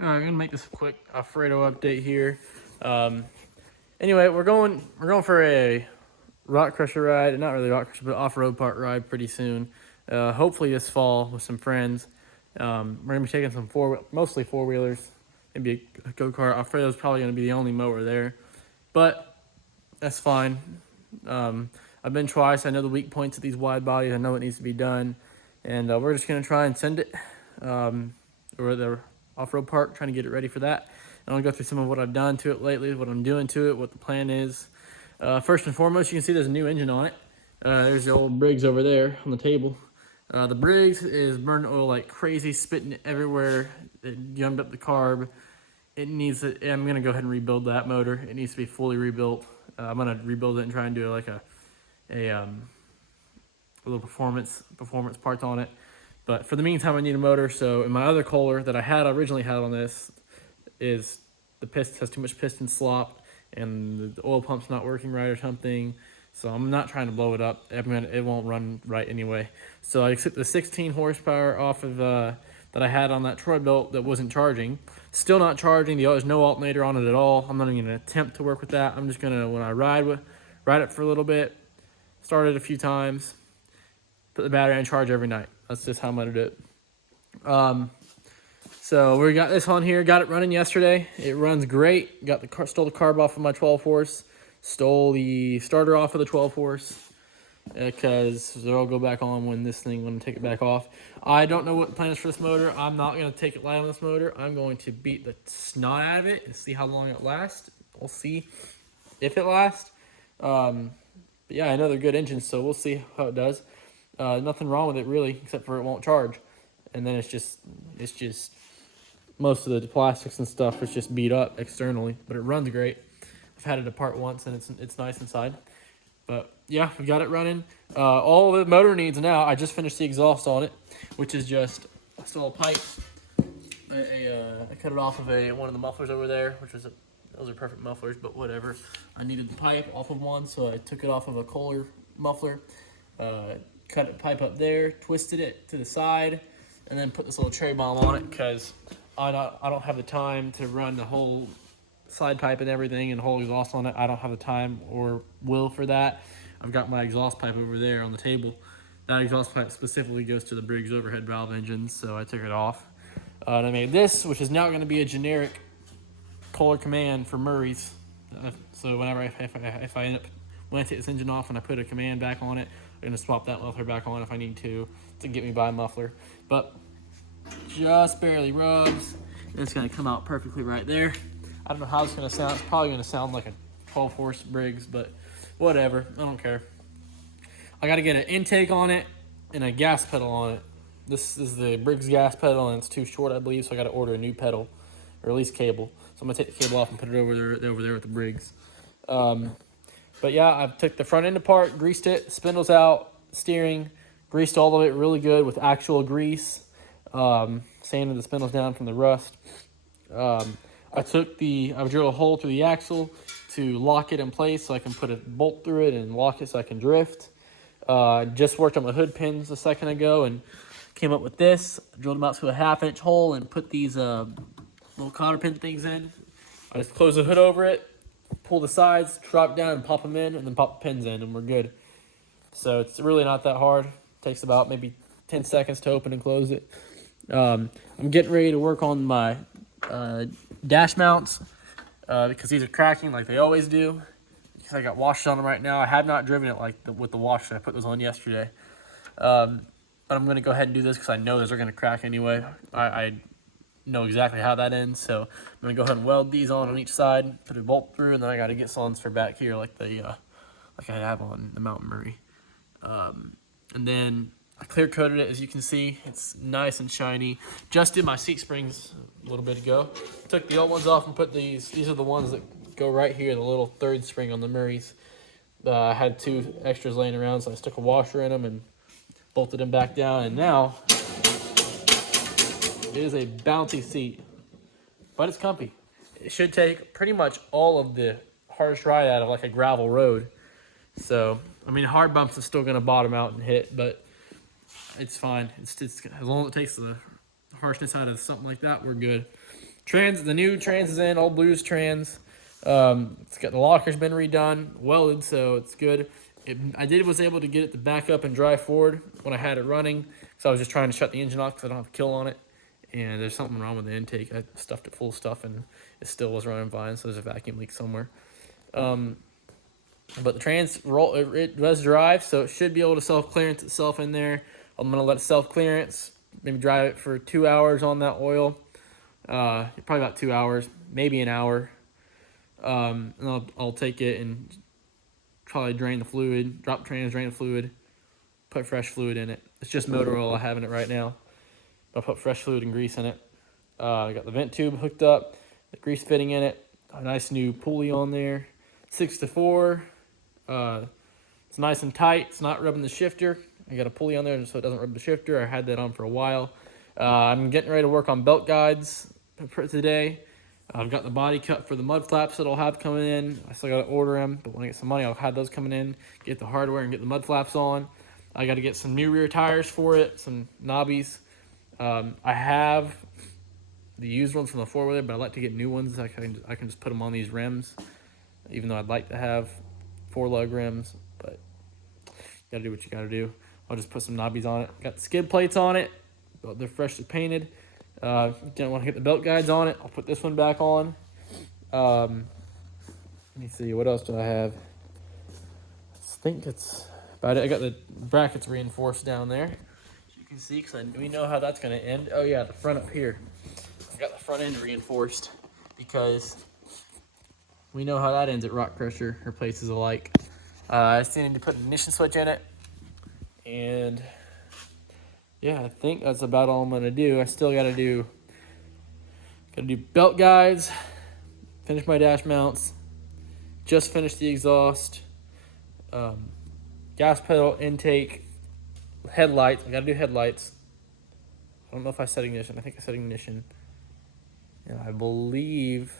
I'm gonna make this a quick Alfredo update here. Um, anyway, we're going for a rock crusher ride, not really rock crusher, but off-road part ride pretty soon. Hopefully this fall with some friends. We're gonna be taking some mostly four wheelers, maybe a go kart. Alfredo's probably gonna be the only mower there, but that's fine. Um, I've been twice. I know the weak points of these wide bodies. I know what needs to be done, and we're just gonna try and send it. Or the off-road park, trying to get it ready for that. And I'll go through some of what I've done to it lately, what I'm doing to it, what the plan is. First and foremost, you can see there's a new engine on it. There's the old Briggs over there on the table. The Briggs is burning oil like crazy, spitting it everywhere. It gummed up the carb. I'm gonna go ahead and rebuild that motor. It needs to be fully rebuilt. I'm gonna rebuild it and try and do like a little performance parts on it. But for the meantime, I need a motor. So in my other Kohler that I originally had on this is the piston has too much piston slop and the oil pump's not working right or something. So I'm not trying to blow it up. It won't run right anyway. So I took the 16 horsepower off of that I had on that Troy belt that wasn't charging. Still not charging. There's no alternator on it at all. I'm not even gonna attempt to work with that. I'm just gonna, when I ride it for a little bit, start it a few times, put the battery in charge every night. That's just how I'm gonna do it. So we got this on here. Got it running yesterday. It runs great. Stole the carb off of my 12 horse. Stole the starter off of the 12 horse because they'll go back on when I take it back off. I don't know what the plan is for this motor. I'm not gonna take it light on this motor. I'm going to beat the snot out of it and see how long it lasts. We'll see if it lasts. But yeah, I know they're good engines, so we'll see how it does. Nothing wrong with it really, except for it won't charge. And then it's just most of the plastics and stuff is just beat up externally, but it runs great. I've had it apart once and it's nice inside. But yeah, we got it running. All the motor needs now, I just finished the exhaust on it, which is just still a pipe. I cut it off of one of the mufflers over there, those are perfect mufflers, but whatever. I needed the pipe off of one, so I took it off of a Kohler muffler, cut a pipe up there, twisted it to the side, and then put this little cherry bomb on it because I don't have the time to run the whole side pipe and everything and whole exhaust on it. I don't have the time or will for that. I've got my exhaust pipe over there on the table. That exhaust pipe specifically goes to the Briggs overhead valve engine, so I took it off. And I made this, which is now going to be a generic Kohler command for Murray's. So whenever if I end up, when I take this engine off and I put a command back on it, I'm going to swap that muffler back on if I need to get me by a muffler. But just barely rubs. It's going to come out perfectly right there. I don't know how it's going to sound. It's probably going to sound like a 12 horse Briggs, but whatever. I don't care. I got to get an intake on it and a gas pedal on it. This is the Briggs gas pedal, and it's too short, I believe, so I got to order a new pedal, or at least cable. So I'm going to take the cable off and put it over there with the Briggs. But yeah, I took the front end apart, greased it, spindles out, steering, greased all of it really good with actual grease, sanded the spindles down from the rust. I drilled a hole through the axle to lock it in place so I can put a bolt through it and lock it so I can drift. Just worked on my hood pins a second ago and came up with this. Drilled them out to a 1/2-inch hole and put these little cotter pin things in. I just close the hood over it, pull the sides, drop down and pop them in, and then pop the pins in, and we're good. So it's really not that hard. It takes about maybe 10 seconds to open and close it. I'm getting ready to work on my dash mounts because these are cracking like they always do. Because I got washers on them right now. I have not driven it with the washer. I put those on yesterday. But I'm going to go ahead and do this because I know those are going to crack anyway. I know exactly how that ends. So I'm going to go ahead and weld these on each side, put a bolt through, and then I got to get silence for back here like I have on the Mountain Murray. And then I clear coated it, as you can see. It's nice and shiny. Just did my seat springs a little bit ago. Took the old ones off and put these are the ones that go right here, the little third spring on the Murrays. I had 2 extras laying around, so I stuck a washer in them and bolted them back down. And now it is a bouncy seat, but it's comfy. It should take pretty much all of the hardest ride out of like a gravel road. So, I mean, hard bumps is still going to bottom out and hit, but it's fine. It's as long as it takes the harshness out of something like that, we're good. The new trans is in, old blues trans. It's got the locker's been redone, welded, so it's good. I was able to get it to back up and drive forward when I had it running, so I was just trying to shut the engine off because I don't have a kill on it. And there's something wrong with the intake. I stuffed it full of stuff and it still was running fine, so there's a vacuum leak somewhere. But the it does drive, so it should be able to self-clearance itself in there. I'm gonna let it self-clearance, maybe drive it for 2 hours on that oil. Probably about 2 hours, maybe an hour. And I'll take it and probably drain the fluid, drop trans, drain the fluid, put fresh fluid in it. It's just motor oil I have in it right now. I'll put fresh fluid and grease in it. I got the vent tube hooked up, the grease fitting in it, a nice new pulley on there, 6-4. It's nice and tight. It's not rubbing the shifter. I got a pulley on there so it doesn't rub the shifter. I had that on for a while. I'm getting ready to work on belt guides for today. I've got the body cut for the mud flaps that I'll have coming in. I still got to order them, but when I get some money, I'll have those coming in, get the hardware and get the mud flaps on. I got to get some new rear tires for it, some knobbies. I have the used ones from the four-wheeler, but I like to get new ones. I can just put them on these rims, even though I'd like to have 4-lug rims, but you gotta do what you gotta do. I'll just put some knobbies on it. Got the skid plates on it, but they're freshly painted. Didn't want to get the belt guides on it. I'll put this one back on. Let me see, what else do I have? I think it's about it. I got the brackets reinforced down there, as you can see, because we know how that's gonna end. Oh yeah, the front up here. I got the front end reinforced because we know how that ends at rock crusher or places alike. I still need to put an ignition switch in it. And yeah, I think that's about all I'm gonna do. I still gotta do belt guides, finish my dash mounts, just finish the exhaust, gas pedal, intake, headlights. I gotta do headlights. I don't know if I set ignition. I think I set ignition. And I believe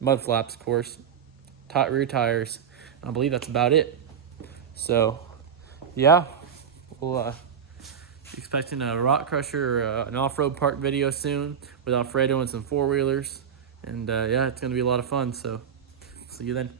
mud flaps, of course, rear tires. I believe that's about it. So, yeah, we'll be expecting a rock crusher or an off-road park video soon with Alfredo and some four-wheelers. And yeah, it's going to be a lot of fun. So, see you then.